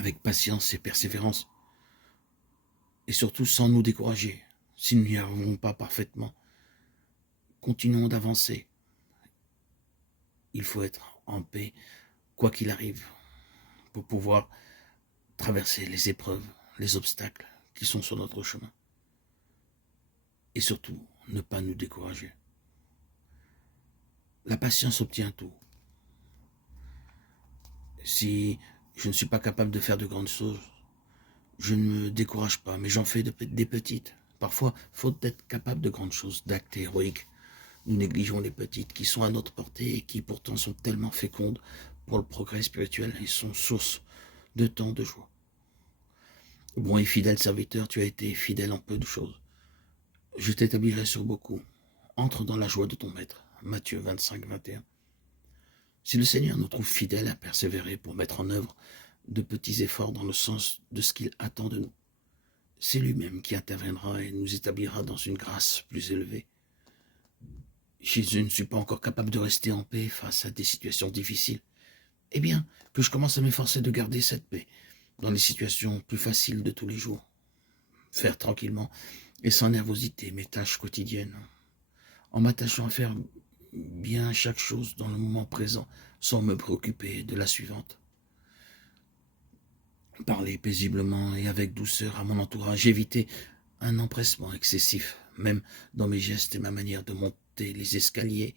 avec patience et persévérance, et surtout sans nous décourager. Si nous n'y arrivons pas parfaitement, continuons d'avancer. Il faut être en paix, quoi qu'il arrive, pour pouvoir traverser les épreuves, les obstacles qui sont sur notre chemin. Et surtout, ne pas nous décourager. La patience obtient tout. Si je ne suis pas capable de faire de grandes choses, je ne me décourage pas, mais j'en fais des petites. Parfois, faute d'être capable de grandes choses, d'actes héroïques, nous négligeons les petites qui sont à notre portée et qui pourtant sont tellement fécondes pour le progrès spirituel et sont source de tant de joie. Bon et fidèle serviteur, tu as été fidèle en peu de choses. Je t'établirai sur beaucoup. Entre dans la joie de ton maître. Matthieu 25, 21. Si le Seigneur nous trouve fidèles à persévérer pour mettre en œuvre de petits efforts dans le sens de ce qu'il attend de nous, c'est lui-même qui interviendra et nous établira dans une grâce plus élevée. Si je ne suis pas encore capable de rester en paix face à des situations difficiles, eh bien, que je commence à m'efforcer de garder cette paix dans les situations plus faciles de tous les jours. Faire tranquillement et sans nervosité mes tâches quotidiennes, en m'attachant à faire bien chaque chose dans le moment présent, sans me préoccuper de la suivante. Parler paisiblement et avec douceur à mon entourage, éviter un empressement excessif, même dans mes gestes et ma manière de monter les escaliers.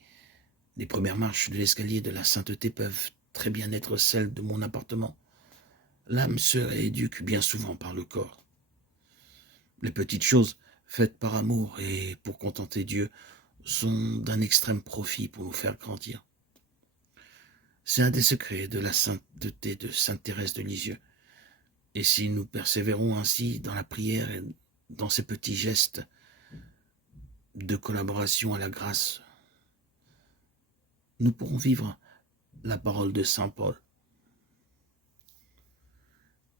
Les premières marches de l'escalier de la sainteté peuvent très bien être celles de mon appartement. L'âme se rééduque bien souvent par le corps. Les petites choses faites par amour et pour contenter Dieu sont d'un extrême profit pour nous faire grandir. C'est un des secrets de la sainteté de sainte Thérèse de Lisieux. Et si nous persévérons ainsi dans la prière et dans ces petits gestes de collaboration à la grâce, nous pourrons vivre la parole de saint Paul.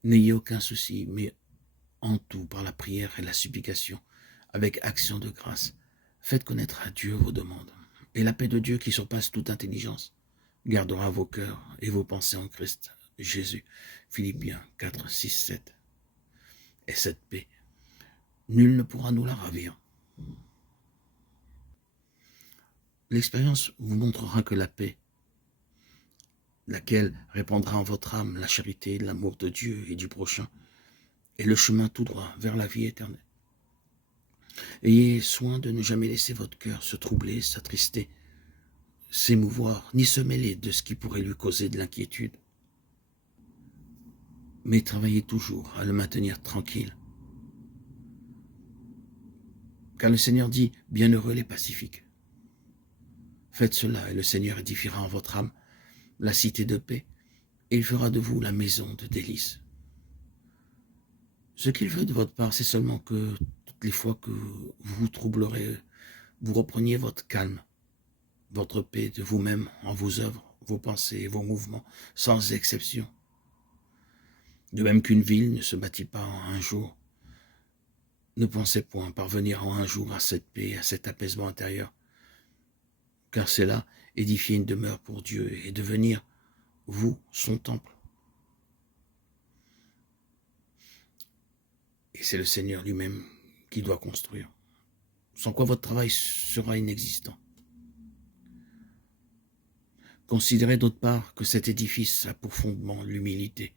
N'ayez aucun souci, mais en tout, par la prière et la supplication, avec action de grâce, faites connaître à Dieu vos demandes. Et la paix de Dieu qui surpasse toute intelligence gardera vos cœurs et vos pensées en Christ Jésus. Philippiens 4, 6, 7. Et cette paix, nul ne pourra nous la ravir. L'expérience vous montrera que la paix, laquelle répandra en votre âme la charité, l'amour de Dieu et du prochain, est le chemin tout droit vers la vie éternelle. Ayez soin de ne jamais laisser votre cœur se troubler, s'attrister, s'émouvoir, ni se mêler de ce qui pourrait lui causer de l'inquiétude. Mais travaillez toujours à le maintenir tranquille. Car le Seigneur dit, bienheureux les pacifiques. Faites cela et le Seigneur édifiera en votre âme la cité de paix et il fera de vous la maison de délices. Ce qu'il veut de votre part, c'est seulement que toutes les fois que vous vous troublerez, vous repreniez votre calme, votre paix de vous-même en vos œuvres, vos pensées et vos mouvements, sans exception. De même qu'une ville ne se bâtit pas en un jour, ne pensez point parvenir en un jour à cette paix, à cet apaisement intérieur, car c'est là édifier une demeure pour Dieu et devenir, vous, son temple. Et c'est le Seigneur lui-même qui doit construire, sans quoi votre travail sera inexistant. Considérez d'autre part que cet édifice a pour fondement l'humilité.